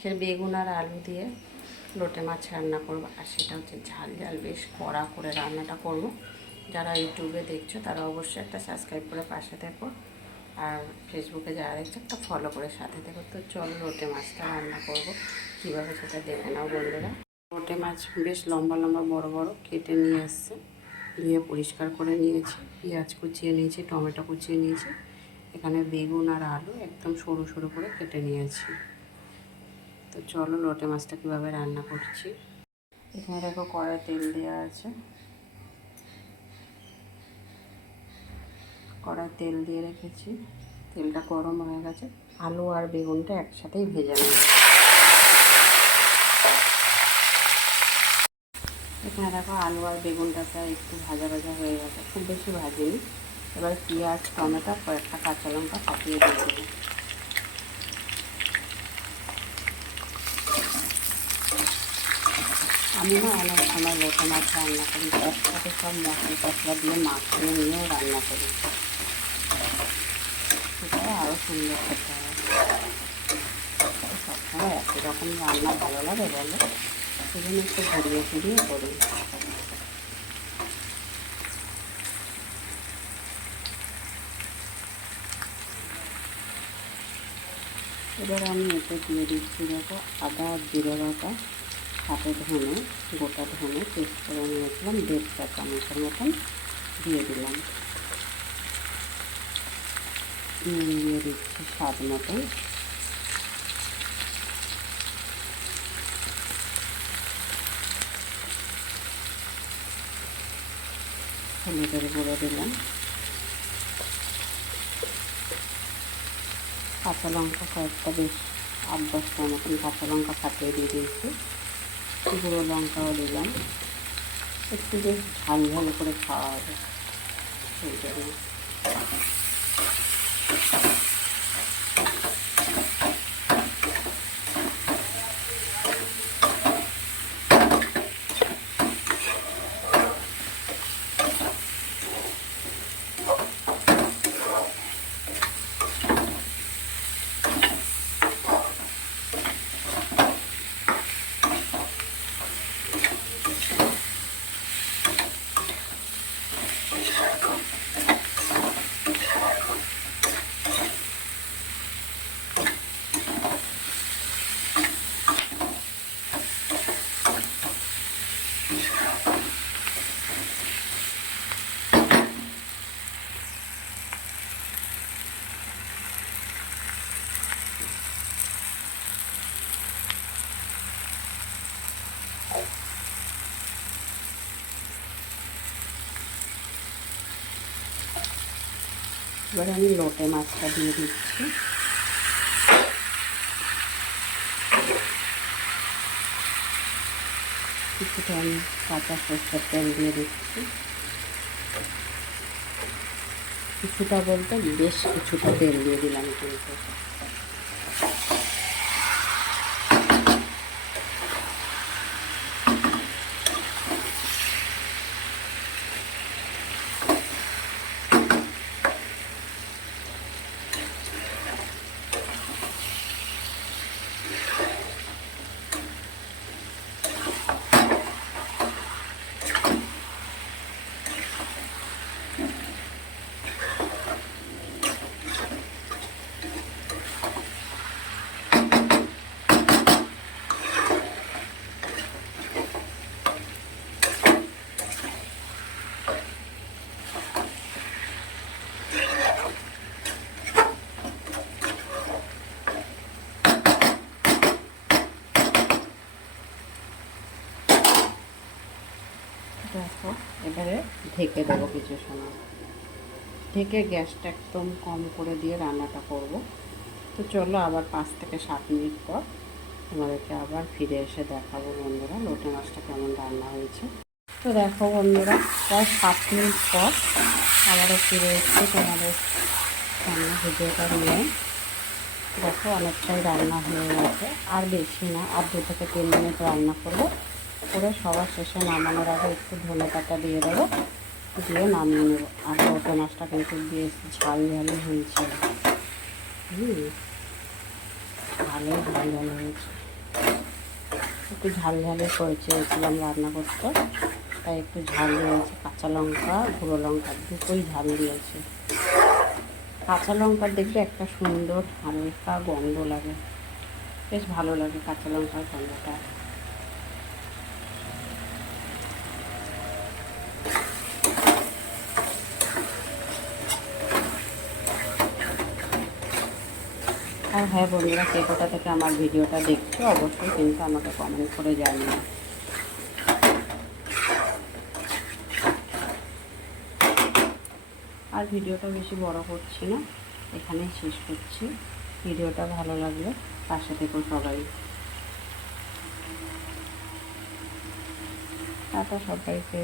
আজকের বেগুন আর আলু দিয়ে লোটে মাছ রান্না করব, আর সেটা হচ্ছে ঝাল ঝাল বেশ কড়া করে রান্নাটা করব। যারা ইউটিউবে দেখছো তারা অবশ্যই একটা সাবস্ক্রাইব করে পাশে থেকো, আর ফেসবুকে যারা দেখছো একটা ফলো করে সাথে থেকো। তো চলো লোটে মাছটা রান্না করব, কীভাবে সেটা দেখে নাও বন্ধুরা। লোটে মাছ বেশ লম্বা লম্বা বড় বড় কেটে নিয়ে এসছে, ধুয়ে পরিষ্কার করে নিয়েছি, পেঁয়াজ কুচিয়ে নিয়েছি, টমেটো কুচিয়ে নিয়েছি, এখানে বেগুন আর আলু একদম সরু সরু করে কেটে নিয়েছি। তো চলো লোটে মাছটা কীভাবে রান্না করছি। এখানে দেখো কড়াই তেল দেওয়া আছে, কড়াই তেল দিয়ে রেখেছি, তেলটা গরম হয়ে গেছে, আলু আর বেগুনটা একসাথেই ভেজে নেব। এখানে দেখো আলু আর বেগুনটা একটু ভাজা ভাজা হয়ে গেছে, খুব বেশি ভাজিনি। এবার পেঁয়াজ টমেটো কয়েকটা কাঁচা লঙ্কা ফাটিয়ে দিয়ে দেবো। আমি না অনেক সময় লোটে মাছ রান্না করি, একসাথে সব মশলা টসলা দিয়ে মাখিয়ে নিয়েও রান্না করি, সেটা আরও সুন্দর খেতে হয়। সবসময় একই রকম রান্না ভালো লাগে বলো, সেজন্য একটু ঘুরিয়ে ফিরিয়ে করি। এবার আমি এতে দিয়ে দিচ্ছি দেখো আদা আর জিরে বাটা, সাথে ধনে, গোটা ধনে পেস্ট করে নিয়েছিলাম 1.5 চা চামচের মতন দিয়ে দিলাম। নুন দিয়ে দিচ্ছি স্বাদ মতন, হলুদের গুঁড়ো দিলাম, কাঁচা লঙ্কা কয়েকটা বেশ 8-10টার মতন কাঁচা লঙ্কা ফাটিয়ে দিয়ে দিয়েছি, গুঁড়ো লঙ্কাও দিলাম। একটু বেশ ঝাল ঝাল করে খাওয়া হবে সেই জন্য। এবার আমি লোটে মাছটা দিয়ে দিচ্ছি, কিছুটা আমি কাঁচা সরষের তেল দিয়ে দিচ্ছি, কিছুটা বলতে বেশ কিছুটা তেল দিয়ে দিলাম কিন্তু। দেখো এবারে ঢেকে দেবো কিছু সময়, ঢেকে গ্যাসটা একদম কম করে দিয়ে রান্নাটা করব। তো চলো আবার 5 থেকে 7 মিনিট পর তোমাদেরকে আবার ফিরে এসে দেখাবো বন্ধুরা লোটে মাছটা কেমন রান্না হয়েছে। তো দেখো বন্ধুরা প্রায় 7 মিনিট পর আবারও ফিরে এসে তোমাদের সামনে ভিডিওটা নিয়ে। দেখো অনেকটাই রান্না হয়ে গেছে, আর বেশি না, আর 2 থেকে 3 মিনিট রান্না করবো, করে সবার শেষে নামানোর আগে একটু ধনে পাতা দিয়ে দেবো, দিয়ে নামিয়ে নেবো। আর লোটে মাছটা কিন্তু বেশ ঝাল ঝাল হয়েছে, ভালোই ঝাল ঝাল হয়েছে। একটু ঝাল ঝালে করে চেয়েছিলাম রান্না করতে, তাই একটু ঝাল দিয়েছি। কাঁচা লঙ্কা, গুঁড়ো লঙ্কা দুটোই ঝাল দিয়েছি। কাঁচা লঙ্কার দেখবে একটা সুন্দর হালকা গন্ধ লাগে, বেশ ভালো লাগে কাঁচা লঙ্কার গন্ধটা। আর হ্যাঁ বন্ধুরা, কে কোথা থেকে আমার ভিডিওটা দেখছো অবশ্যই কিন্তু আমাকে কমেন্ট করে জানিও। আর ভিডিওটা বেশি বড় করছি না, এখানেই শেষ করছি। ভিডিওটা ভালো লাগলে পাশে থেকো সবাই। টাটা সবাইকে।